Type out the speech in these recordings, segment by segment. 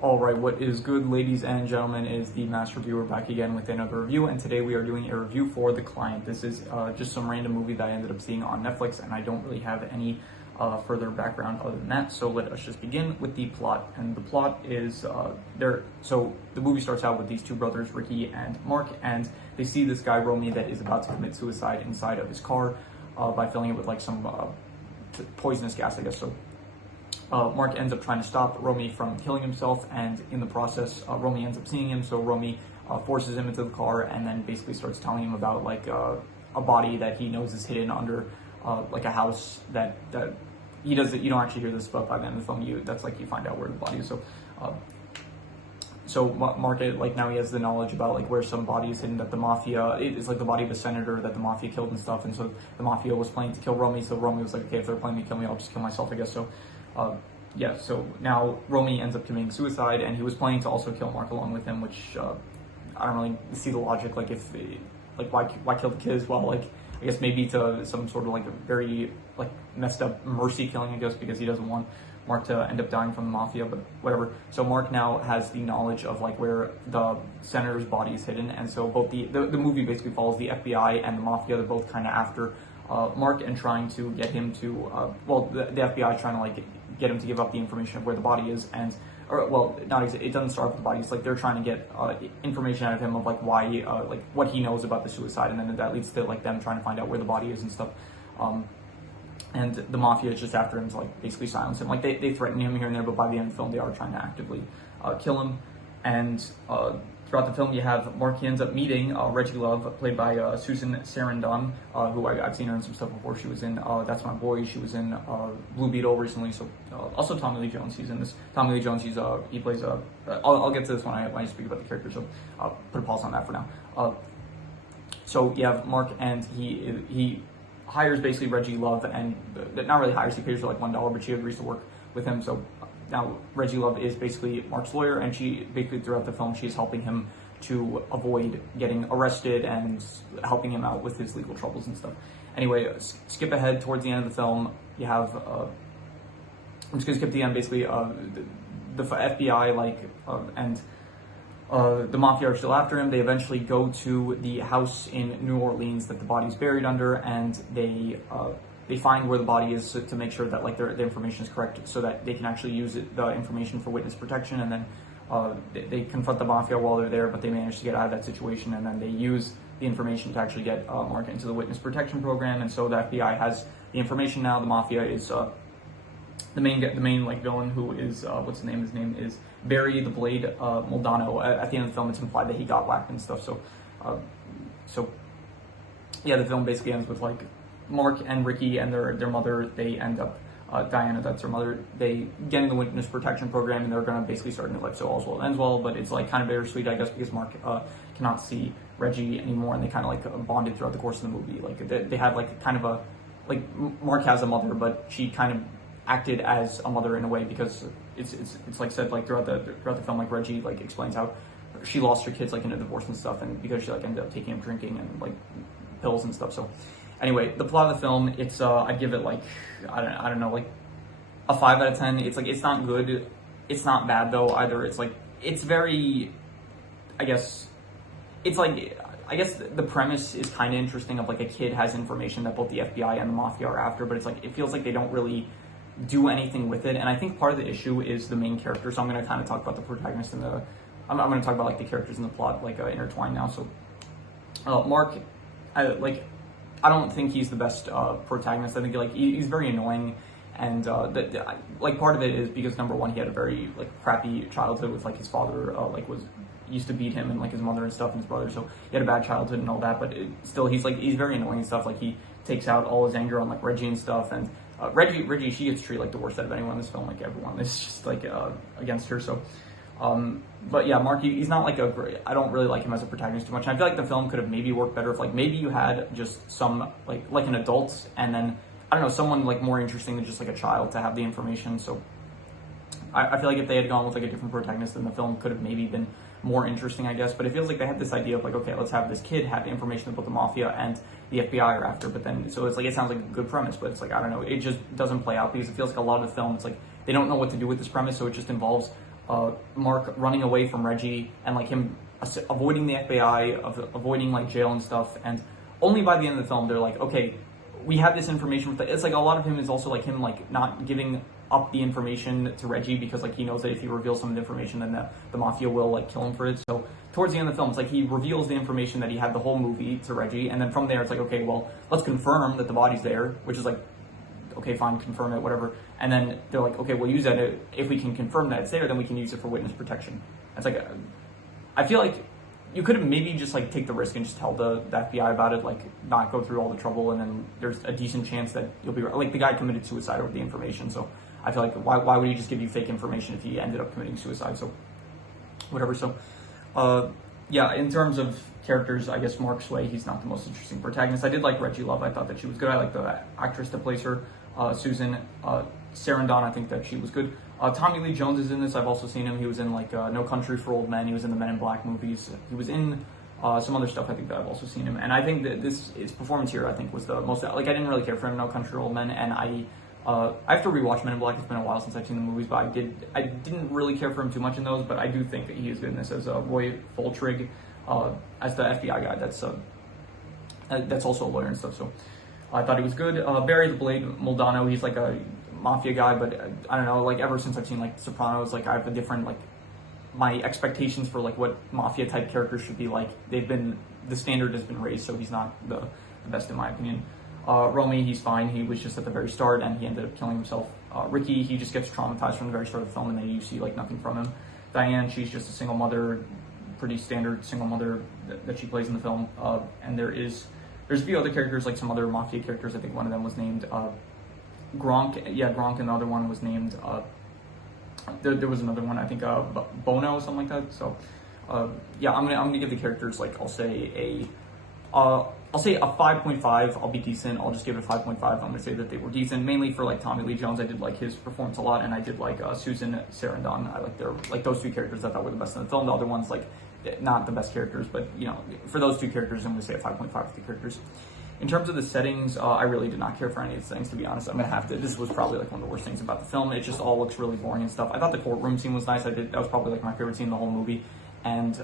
Alright, what is good, ladies and gentlemen, is the Master Reviewer back again with another review, and today we are doing a review for The Client. This is just some random movie that I ended up seeing on Netflix, and I don't really have any further background other than that, so let us just begin with the plot. And the plot is, so the movie starts out with these two brothers, Ricky and Mark, and they see this guy, Romy, that is about to commit suicide inside of his car by filling it with like some poisonous gas, I guess. So Mark ends up trying to stop Romy from killing himself, and in the process, Romy ends up seeing him, so Romy forces him into the car and then basically starts telling him about like a body that he knows is hidden under like a house that he does. You don't actually hear this, but by the end of the film, you find out where the body is. So Mark, like, now he has the knowledge about like where some body is hidden, that the mafia, it's like the body of a senator that the mafia killed and stuff, and so the mafia was planning to kill Romy, so Romy was like, okay, if they're planning to kill me, I'll just kill myself, I guess. So so now Romy ends up committing suicide, and he was planning to also kill Mark along with him, which I don't really see the logic. Like, if like why kill the kid as well? Like, I guess maybe to some sort of like a very like messed up mercy killing, I guess, because he doesn't want Mark to end up dying from the mafia, but whatever. So Mark now has the knowledge of like where the senator's body is hidden, and so both the movie basically follows the FBI and the mafia. They're both kind of after Mark and trying to get him to the FBI trying to like get him to give up the information of where the body is, and it doesn't start with the body. It's like they're trying to get information out of him of like why like what he knows about the suicide, and then that leads to like them trying to find out where the body is and stuff. And the mafia is just after him to like basically silence him. Like they threaten him here and there, but by the end of the film they are trying to actively kill him. And throughout the film, you have Mark, he ends up meeting Reggie Love, played by Susan Sarandon, who I've seen her in some stuff before. She was in That's My Boy. She was in Blue Beetle recently. So also Tommy Lee Jones, he's in this. Tommy Lee Jones, he plays I'll get to this when I speak about the character, so I'll put a pause on that for now. So you have Mark, and he hires basically Reggie Love, and not really hires, he pays her like $1, but she agrees to work with him. So now Reggie Love is basically Mark's lawyer, and she basically throughout the film she's helping him to avoid getting arrested and helping him out with his legal troubles and stuff. Anyway, skip ahead towards the end of the film. You have I'm just gonna skip the end. Basically, the FBI and the mafia are still after him. They eventually go to the house in New Orleans that the body's buried under, and they find where the body is to make sure that like the information is correct, so that they can actually use the information for witness protection. And then they confront the mafia while they're there, but they manage to get out of that situation, and then they use the information to actually get Mark into the witness protection program. And so the FBI has the information now. The mafia is the main like villain, who is what's his name? His name is Barry the Blade Moldano. At the end of the film, it's implied that he got whacked and stuff. So yeah, the film basically ends with like Mark and Ricky and their mother. They end up Diana, that's her mother. They get in the witness protection program, and they're gonna basically start a new life. So all's well ends well, but it's like kind of bittersweet, I guess, because Mark cannot see Reggie anymore, and they kind of like bonded throughout the course of the movie. Like they had like kind of a like Mark has a mother, but she kind of acted as a mother in a way, because it's like said like throughout the film, like Reggie like explains how she lost her kids like in a divorce and stuff, and because she like ended up taking up drinking and like pills and stuff. So anyway, the plot of the film, it's I'd give it like I don't know, like a 5 out of 10. It's like, it's not good, it's not bad though either. It's like, it's very, I guess the premise is kind of interesting, of like a kid has information that both the FBI and the mafia are after, but it's like it feels like they don't really do anything with it. And I think part of the issue is the main character. So I'm going to kind of talk about the protagonist and I'm going to talk about like the characters in the plot like intertwined now. So Mark, I don't think he's the best protagonist. I think like he's very annoying, and like part of it is because, number one, he had a very like crappy childhood with like his father used to beat him, and like his mother and stuff, and his brother, so he had a bad childhood and all that. But still, he's very annoying and stuff. Like he takes out all his anger on like Reggie and stuff, and Reggie, she gets treated like the worst out of anyone in this film. Like everyone is just like against her. So but yeah, Mark, he's not like I don't really like him as a protagonist too much. And I feel like the film could have maybe worked better if like maybe you had just some like an adult, and then I don't know, someone like more interesting than just like a child to have the information. So I feel like if they had gone with like a different protagonist, then the film could have maybe been more interesting, I guess. But it feels like they had this idea of like, okay, let's have this kid have information about the mafia and the FBI are after, but then so it's like, it sounds like a good premise, but it's like, I don't know, it just doesn't play out, because it feels like a lot of the film, it's like they don't know what to do with this premise, so it just involves Mark running away from Reggie and like him avoiding the FBI, avoiding like jail and stuff, and only by the end of the film they're like, okay, we have this information. It's like a lot of him is also like him like not giving up the information to Reggie because like he knows that if he reveals some of the information then the mafia will like kill him for it. So towards the end of the film it's like he reveals the information that he had the whole movie to Reggie, and then from there it's like, okay, well, let's confirm that the body's there, which is like, okay, fine, confirm it, whatever. And then they're like, okay, we'll use that. If we can confirm that it's there, then we can use it for witness protection. It's like, I feel like you could have maybe just like take the risk and just tell the FBI about it, like not go through all the trouble, and then there's a decent chance that you'll be right. Like the guy committed suicide over the information, so I feel like why would he just give you fake information if he ended up committing suicide? So whatever. So yeah, in terms of characters, I guess Mark Sway, he's not the most interesting protagonist. I did like Reggie Love. I thought that she was good. I like the actress that plays her, Susan Sarandon. I think that she was good. Tommy Lee Jones is in this. I've also seen him. He was in like No Country for Old Men. He was in the Men in Black movies. He was in some other stuff. I think that I've also seen him. And I think that his performance here, I think, was the most, like, I didn't really care for him in No Country for Old Men, and I have to rewatch Men in Black. It's been a while since I've seen the movies, but I didn't really care for him too much in those. But I do think that he is good in this as Roy Voltrig, as the FBI guy. That's also a lawyer and stuff. So I thought he was good. Barry the Blade Moldano, he's like a mafia guy, but I don't know, like ever since I've seen like Sopranos, like I have a different, like, my expectations for like what mafia type characters should be like, the standard has been raised, so he's not the best in my opinion. Romy, he's fine. He was just at the very start and he ended up killing himself. Ricky, he just gets traumatized from the very start of the film, and then you see like nothing from him. Diane, she's just a single mother, pretty standard single mother that she plays in the film. And there's a few other characters, like some other mafia characters. I think one of them was named Gronk, and the other one was named, there was another one, I think, Bono or something like that. So, yeah, I'm gonna give the characters, like, I'll say a 5.5. I'll be decent. I'll just give it a 5.5. I'm gonna say that they were decent, mainly for like Tommy Lee Jones. I did like his performance a lot, and I did like Susan Sarandon. I like those two characters. I thought were the best in the film. The other ones, like, not the best characters, but you know, for those two characters, I'm gonna say a 5.5 for the characters. In terms of the settings, I really did not care for any of these things, to be honest. I'm gonna have to. This was probably like one of the worst things about the film. It just all looks really boring and stuff. I thought the courtroom scene was nice. That was probably like my favorite scene in the whole movie. And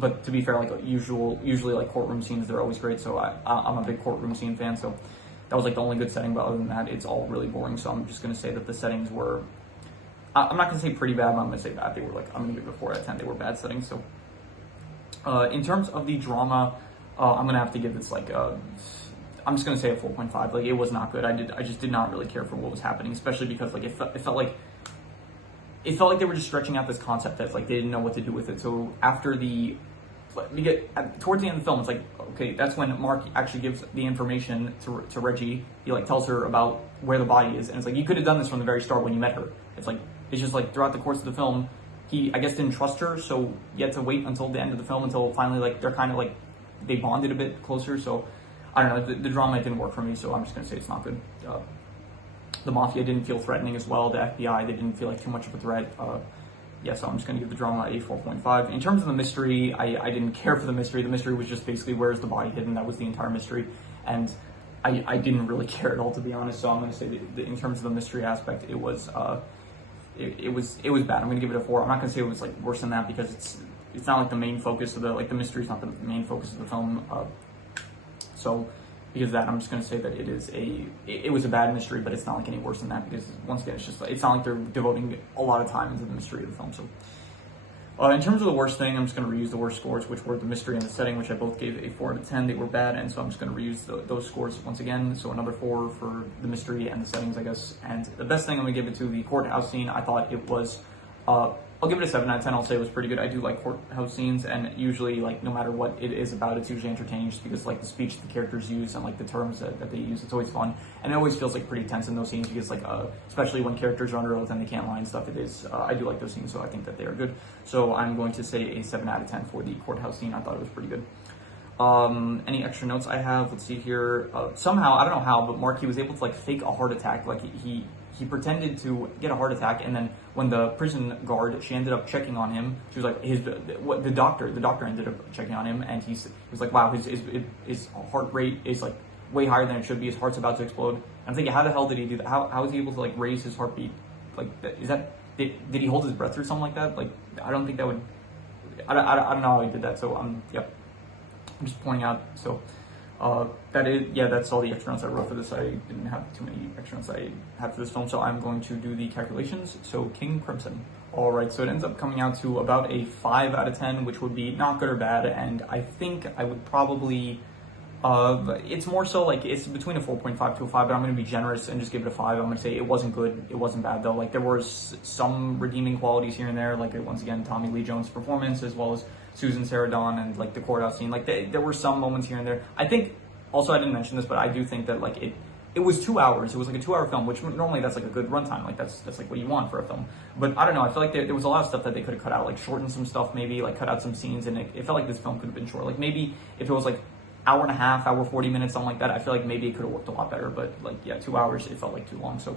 but to be fair, like usually like courtroom scenes, they're always great. So I'm a big courtroom scene fan. So that was like the only good setting. But other than that, it's all really boring. So I'm just gonna say that the settings were. I'm not gonna say pretty bad, but I'm gonna say bad. They were like, I'm gonna give it a 4 out of 10. They were bad settings. So in terms of the drama, I'm gonna have to give this like I'm just gonna say a 4.5. Like, it was not good. I just did not really care for what was happening, especially because like it felt like they were just stretching out this concept that like they didn't know what to do with it. So after towards the end of the film, it's like, okay, that's when Mark actually gives the information to Reggie. He like tells her about where the body is, and it's like, you could have done this from the very start when you met her. It's just like throughout the course of the film, he, I guess, didn't trust her, so you had to wait until the end of the film until finally like they're kind of like they bonded a bit closer. So I don't know, the drama didn't work for me, so I'm just gonna say it's not good. The mafia didn't feel threatening as well. The FBI, they didn't feel like too much of a threat. Yeah, so I'm just gonna give the drama a 4.5. In terms of the mystery, I didn't care for the mystery. The mystery was just basically, where's the body hidden? That was the entire mystery, and I didn't really care at all, to be honest. So I'm gonna say that in terms of the mystery aspect, it was it was bad. I'm gonna give it a 4. I'm not gonna say it was like worse than that, because it's not like the main focus of the mystery is not the main focus of the film. So because of that, I'm just going to say that it was a bad mystery, but it's not like any worse than that, because once again, it's not like they're devoting a lot of time into the mystery of the film. So in terms of the worst thing, I'm just going to reuse the worst scores, which were the mystery and the setting, which I both gave a 4 out of 10. They were bad, and so I'm just going to reuse those scores once again. So another 4 for the mystery and the settings, I guess. And the best thing, I'm going to give it to the courthouse scene. I thought it was I'll give it a 7 out of 10. I'll say it was pretty good. I do like courthouse scenes, and usually, like, no matter what it is about, it's usually entertaining, just because, like, the speech the characters use and, like, the terms that they use, it's always fun. And it always feels, like, pretty tense in those scenes, because, like, especially when characters are under oath and they can't lie and stuff, I do like those scenes, so I think that they are good. So I'm going to say a 7 out of 10 for the courthouse scene. I thought it was pretty good. Any extra notes I have? Let's see here. Somehow, I don't know how, but Mark, he was able to, like, fake a heart attack. Like, he pretended to get a heart attack, and then when the prison guard, she ended up checking on him. She was like, the doctor ended up checking on him, and he was like, wow, his heart rate is like way higher than it should be. His heart's about to explode. And I'm thinking, how the hell did he do that? How is he able to like raise his heartbeat? Like, is that did he hold his breath or something like that? Like, I don't think that would. I don't know how he did that. So yep. I'm just pointing out. So that's all the extra notes I wrote for this. I didn't have too many extra notes I had for this film, so I'm going to do the calculations. So King Crimson. All right, so it ends up coming out to about a 5 out of 10, which would be not good or bad, and I think I would probably. It's more so like it's between a 4.5 to a 5, but I'm going to be generous and just give it a 5. I'm going to say it wasn't good, it wasn't bad though. Like there was some redeeming qualities here and there, like once again Tommy Lee Jones' performance as well as Susan Sarandon and like the courthouse scene. Like there were some moments here and there. I think also I didn't mention this, but I do think that like it was 2 hours. It was like a 2-hour film, which normally that's like a good runtime. Like that's like what you want for a film. But I don't know. I feel like there was a lot of stuff that they could have cut out, like shorten some stuff, maybe like cut out some scenes, and it felt like this film could have been short. Like maybe if it was like hour and a half, hour 40 minutes, something like that, I feel like maybe it could have worked a lot better. But like 2 hours, it felt like too long. So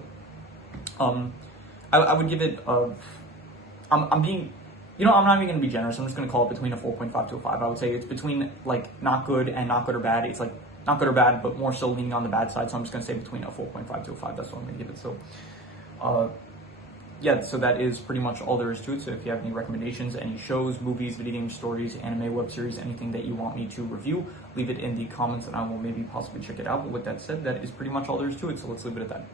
I would give it. I'm being. I'm not even going to be generous. I'm just going to call it between a 4.5 to a 5. I would say it's between like not good and not good or bad. It's like not good or bad, but more so leaning on the bad side. So I'm just going to say between a 4.5 to a 5. That's what I'm going to give it. So, so that is pretty much all there is to it. So if you have any recommendations, any shows, movies, video game stories, anime, web series, anything that you want me to review, leave it in the comments and I will maybe possibly check it out. But with that said, that is pretty much all there is to it. So let's leave it at that.